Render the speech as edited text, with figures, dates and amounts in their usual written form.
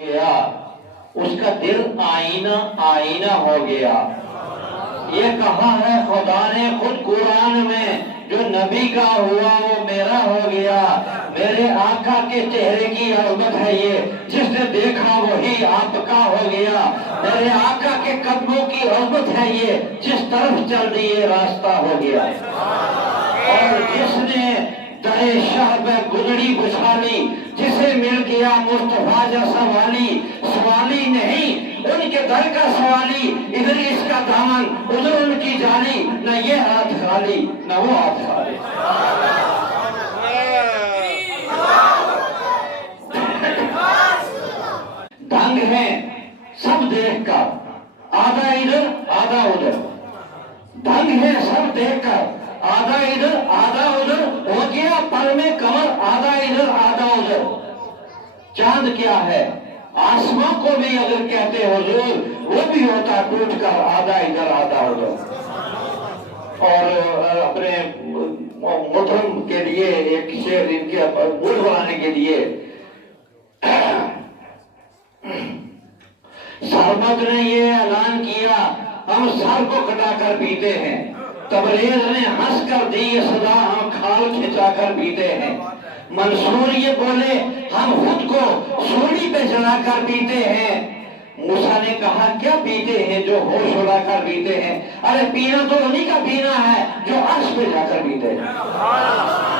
گیا، اس کا دل آئینہ آئینہ ہو گیا۔ یہ کہا ہے خدا نے خود قرآن میں، جو نبی کا ہوا وہ میرا ہو گیا۔ میرے آقا کے چہرے کی عظمت ہے یہ، جس نے دیکھا وہی آپ کا ہو گیا۔ میرے آقا کے قدموں کی عظمت ہے یہ، جس طرف چل دیے راستہ ہو گیا۔ اور جس نے در شاہ پہ گزڑی بچھا لی، جسے مل گیا مصطفیٰ جیسا والی، سوالی نہیں ان کے در کا سوالی، ادھر اس کا دامن ادھر ان کی جالی، نہ یہ ہاتھ خالی نہ وہ ہاتھ خالی۔ دنگ ہیں سب دیکھ کر، آدھا ادھر آدھا ادھر، دنگ ہیں سب دیکھ کر، آدھا ادھر آدھا ادھر، ہو گیا پر میں کمر آدھا ادھر آدھا ادھر۔ چاند کیا ہے آسمان کو بھی اگر کہتے حضور، وہ بھی ہوتا ٹوٹ کر آدھا ادھر آدھا ادھر۔ اور اپنے محترم کے لیے ایک شعر ان کے موڈ بنانے کے لیے، سرمد نے یہ اعلان کیا ہم سر کو کٹا کر پیتے ہیں، تبریز نے ہنس کر دی یہ صدا ہم کھال کھچا کر پیتے ہیں، منصور یہ بولے ہم خود کو سولی پہ جلا کر پیتے ہیں، موسیٰ نے کہا کیا پیتے ہیں جو ہوش اڑا کر پیتے ہیں، ارے پینا تو انہی کا پینا ہے جو عرش پہ جا کر پیتے ہیں۔